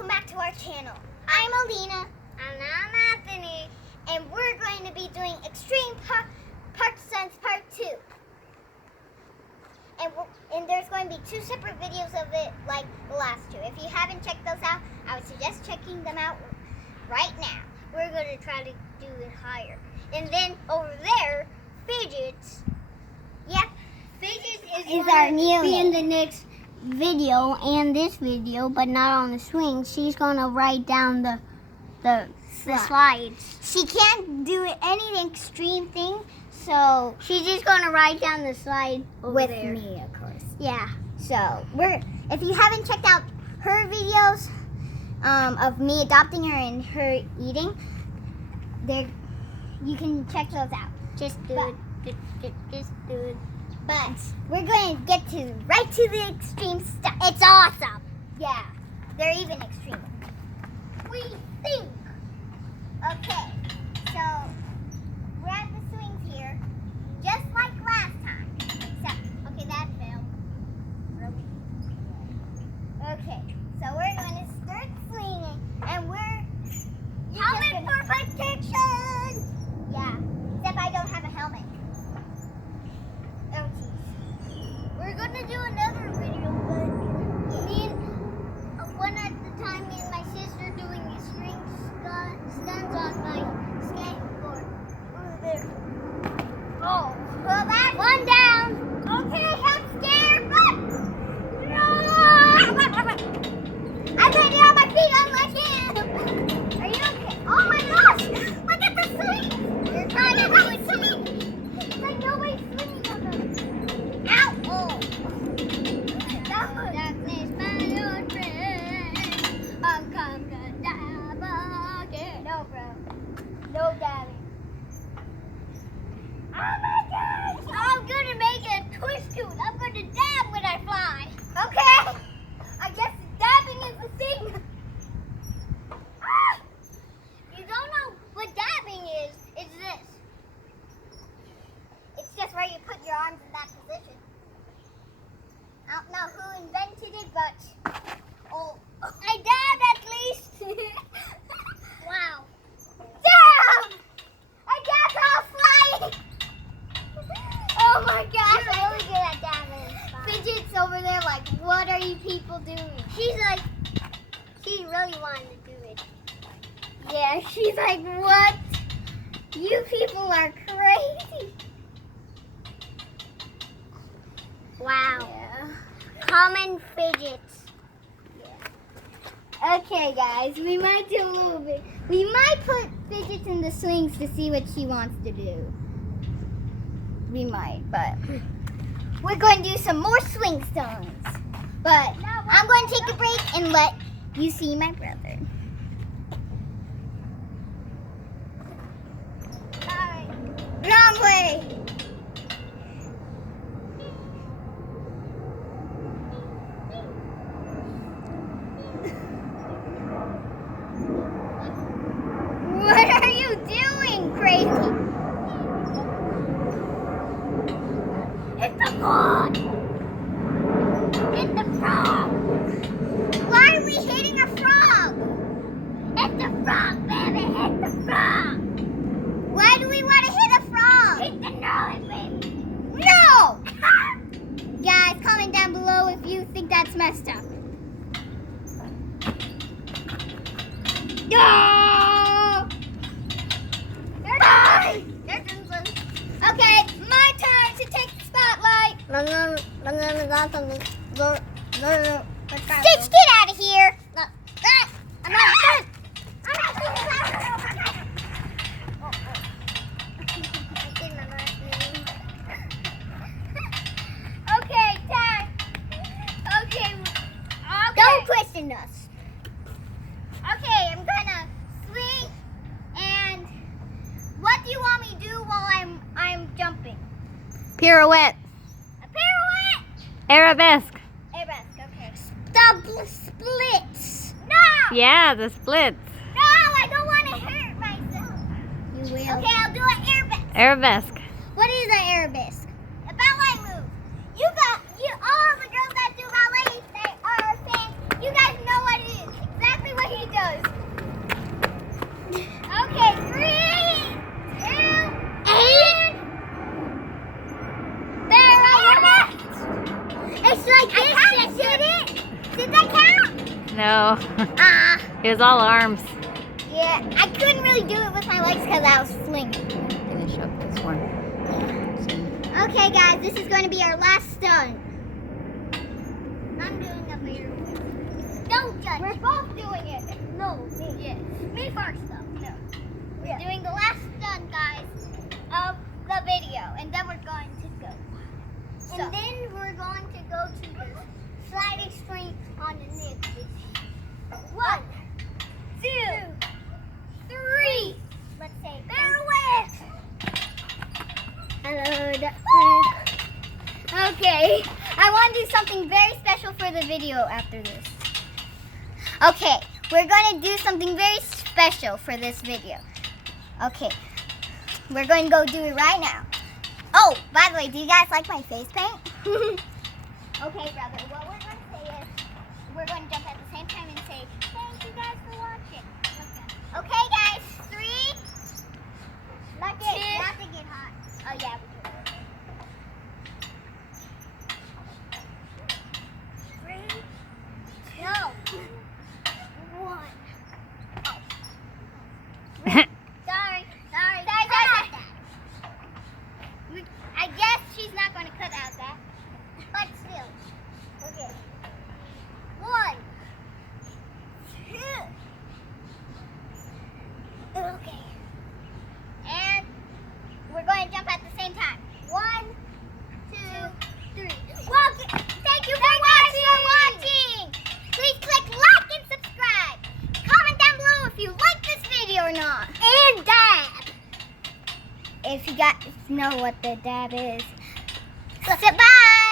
welcome back to our channel. I'm Alyna. And I'm Anthony. And we're going to be doing Extreme Park Stunts Part 2. And there's going to be 2 separate videos of it like the last 2. If you haven't checked those out, I would suggest checking them out right now. We're going to try to do it higher. And then over there, Fidgets. Yep. Fidgets is our new be name. in the next video and this video, but not on the swing. She's going to write down the slides. She can't do any extreme thing, so She's just going to write down the slide over with there. me, of course. Yeah. So if you haven't checked out her videos of me adopting her and her eating, you can check those out. Just do it. Just do it. But we're going to get right to the extreme stuff. It's awesome. Yeah, they're even extreme. We think. Okay, so we're at the swings here, just like last time. Except, okay, that fell. Really? Okay, so we're going to start swinging, and Helmet for protection. Yeah, except I don't have a helmet. Oh, jeez. We're going to do another video, but one at the time, me and my sister doing extreme stunts on my skateboard. Over there. Oh, well, that's One down. okay. I'm scared, but no. I couldn't get on my feet unlike him. Are you okay? Oh my gosh! Look at the swing. You're trying to do it to me. It's like nobody's swinging on them. Ow! Oh. That was Darkness, my old friend. I'm come to die again. no, bro. No dabbing. Oh my gosh! I'm gonna make a twist to it. I'm gonna dab when I fly. Okay. I guess dabbing is the thing. Ah! You don't know what dabbing is? It's this. It's just where you put your arms in that position. I don't know who invented it, but I dabbed at least. Wow. damn! I guess I'll fly. Oh my gosh! You're really good at dabbing. Fidgets over there, like, what are you people doing? She's really wanting to do it. Yeah, she's like, what? You people are crazy. Wow. Yeah. Common fidgets. Okay, guys, we might do a little bit. We might put Fidgets in the swings to see what she wants to do. We might, but we're going to do some more swing stunts. But I'm going to take a break and let you see my brother. Bye. Wrong way. What are you doing, crazy? It's the frog. It's the frog. Why are we hitting a frog? It's the frog, baby. It's the frog. Why do we want to hit a frog? It's the Nerlie Baby. No! Guys, comment down below if you think that's messed up. No! Bye! Okay, my turn to take the spotlight. Stitch, get out of here. I'm not good. Okay, time. Okay. Don't question us. Okay, I'm gonna swing. And what do you want me to do while I'm jumping? Pirouette. A pirouette. Arabesque. Arabesque, okay. The splits. No. Yeah, the splits. No, I don't want to hurt myself. You will. Okay, I'll do an arabesque. Arabesque. What is an arabesque? A ballet move. All the girls that do ballet, they are saying, you guys know what it is. Exactly It's like I kind of did it. Did that count? No. Ah. It was all arms. Yeah, I couldn't really do it with my legs because I was flinging. Finish up this one. Okay, guys, this is going to be our last stunt. I'm doing a better one. Don't judge. We're both doing it. No, me. Yes. Me first, though. No. We're doing the last stunt, guys, Of the video, and then we're going to go. So, and then we're going to go to the sliding stream on the next video. 1, 2, 3. Let's say Pirouette. hello. Okay, I want to do something very special for the video after this. Okay, we're going to do something very special for this video. Okay, we're going to go do it right now. Oh, by the way, do you guys like my face paint? Okay, brother, what we're going to say is, we're going to jump at the same time and say, thank you guys for watching. Okay, guys, 3, Not Two. to get hot. oh yeah, we do. 3, no. 1. Sorry. I guess she's not going to cut out that. But still. Okay. 1, 2. Okay. And we're going to jump at the same time. 1, 2, 3. Well, thank you for watching. Please click like and subscribe. Comment down below if you like this video or not. And dab. If you guys know what the dab is. Goodbye.